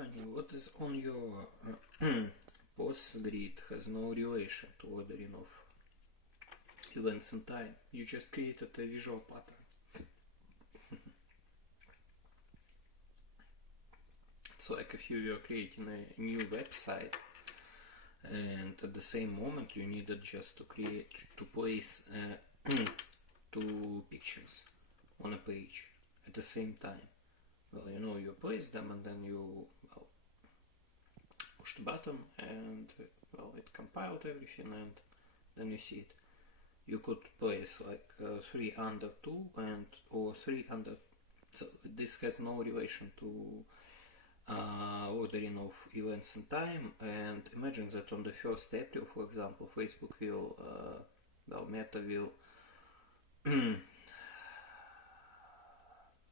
Honey, what is on your post grid has no relation to ordering of events in time. You just created a visual pattern. It's like if you were creating a new website and at the same moment you needed just to place two pictures on a page at the same time. Well, you place them and then you push the button and it compiled everything and then you see it. You could place like 3 under 2 or 3 under, so this has no relation to ordering of events in time. And imagine that on the 1st April, for example, Facebook will, Meta will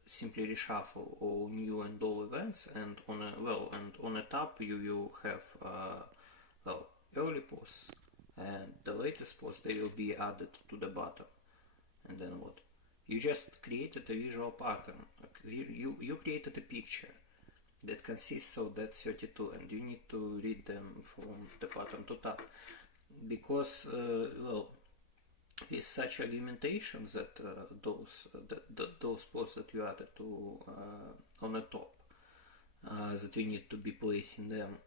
simply reshuffle all new and old events, and on a tab you will have early posts, and the latest posts, they will be added to the bottom. And then what? You just created a visual pattern. You created a picture that consists of that 32, and you need to read them from the bottom to top, because with such argumentations that those posts that you added to on the top, that you need to be placing them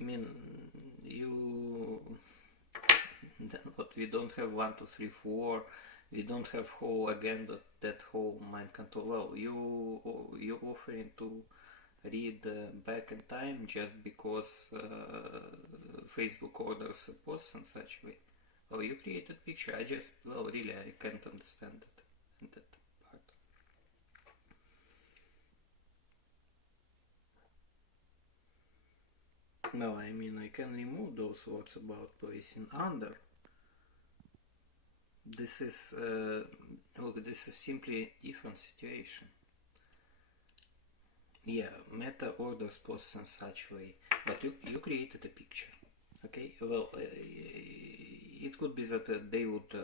I mean, then what? We don't have 1, 2, 3, 4. We don't have whole again that whole mind control. Well, you're offering to read back in time just because Facebook orders a post in such a way. Well, you created picture. I can't understand it in that part. No, I mean, I can remove those words about placing under. This is this is simply a different situation. Yeah, Meta orders posts in such way, but you created a picture. Okay, well, it could be that they would,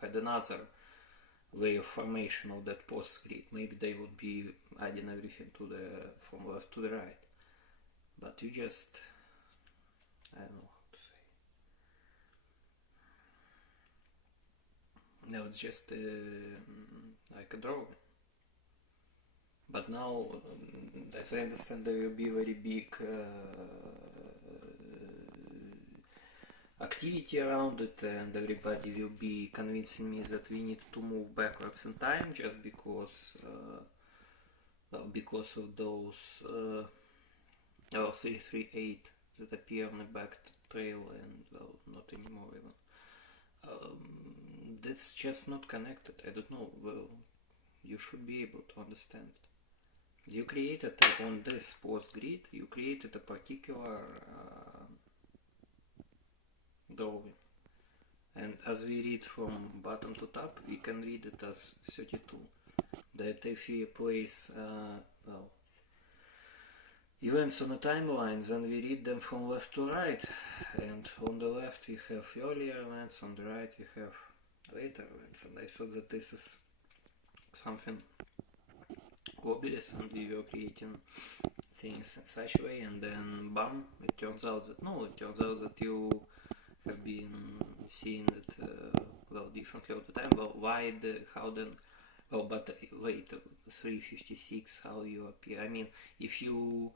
had another way of formation of that post grid. Maybe they would be adding everything from left to the right. But you just, I don't know how to say. No, it's just like a drawing. But now, as I understand, there will be very big activity around it, and everybody will be convincing me that we need to move backwards in time just because of those 338 that appear on the back trail, and not anymore even. That's just not connected. I don't know. Well, you should be able to understand it. You created on this post grid, you created a particular drawing, and as we read from bottom to top, we can read it as 32. That if we place events on a timeline, then we read them from left to right, and on the left we have earlier events, on the right we have later events, and I thought that this is something obvious, and we were creating things in such a way, and then bam, it turns out that you have been seeing it differently all the time. Well, how then? Well, but wait, 356, how you appear? I mean, if you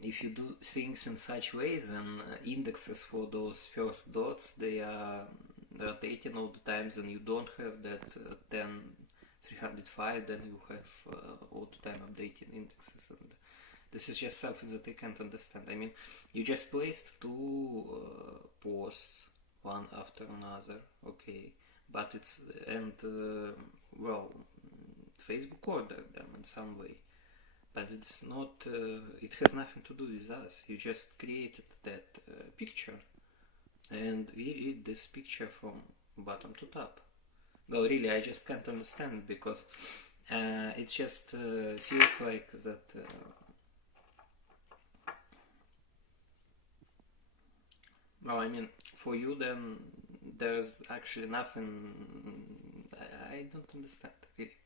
do things in such ways, then indexes for those first dots, they are rotating all the times, and you don't have that 305, then you have all the time updating indexes, and this is just something that I can't understand. I mean, you just placed two posts one after another, okay, but Facebook ordered them in some way, but it's not, it has nothing to do with us. You just created that picture, and we read this picture from bottom to top. Well, really, I just can't understand it, because it just feels like that well, I mean, for you then there's actually nothing. I don't understand really.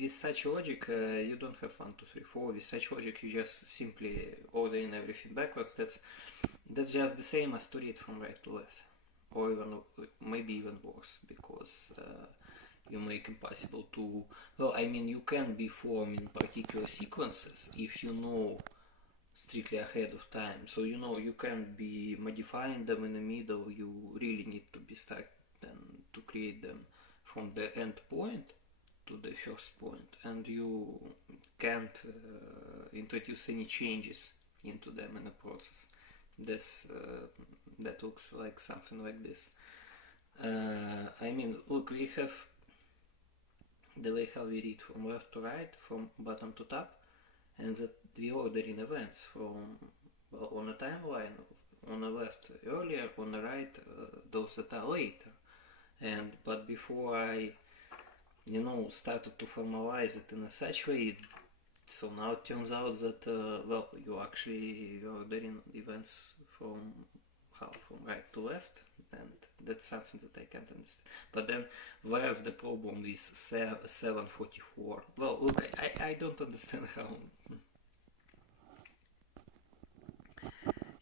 With such logic, you don't have 1, 2, 3, 4. With such logic, you just simply ordering everything backwards. That's just the same as to read from right to left, or even maybe even worse, because you make impossible to. Well, I mean, you can be forming particular sequences if you know strictly ahead of time. So you know you can be modifying them in the middle. You really need to be stuck then to create them from the end point to the first point, and you can't introduce any changes into them in the process. That looks like something like this. I mean, look, we have the way how we read from left to right, from bottom to top, and that we order in events from on a timeline. On the left earlier, on the right those that are later. But before I started to formalize it in a such way, so now it turns out that you actually ordering events from right to left, and that's something that I can't understand. But then where's the problem with 744? Well, look, I don't understand how.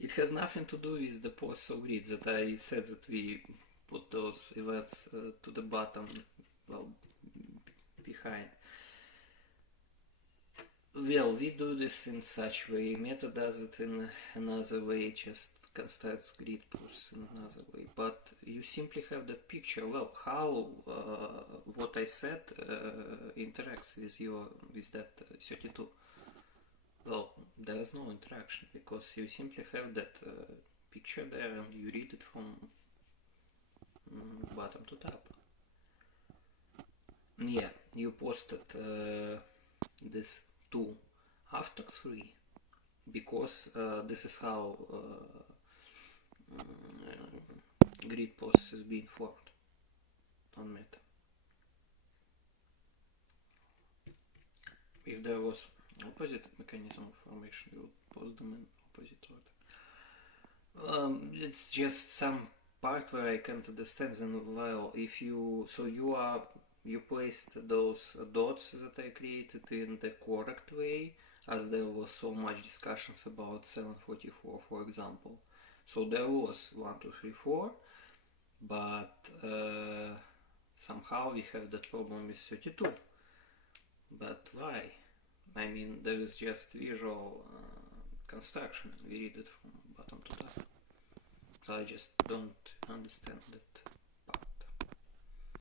It has nothing to do with the post of grid that I said that we put those events to the bottom, well, behind. Well, we do this in such way. Meta does it in another way, just constructs grid proofs in another way. But you simply have the picture. Well, how what I said interacts with that 32. Well, there is no interaction because you simply have that picture there and you read it from bottom to top. Yeah, you posted this 2 after 3 because this is how grid process is being formed on Meta. If there was opposite mechanism of formation, we would post them in opposite order. It's just some part where I can't understand them well. If you placed those dots that I created in the correct way, as there was so much discussions about 744, for example. So there was 1, 2, 3, 4, but somehow we have that problem with 32. But why? I mean, there is just visual construction. We read it from bottom to top. So I just don't understand that.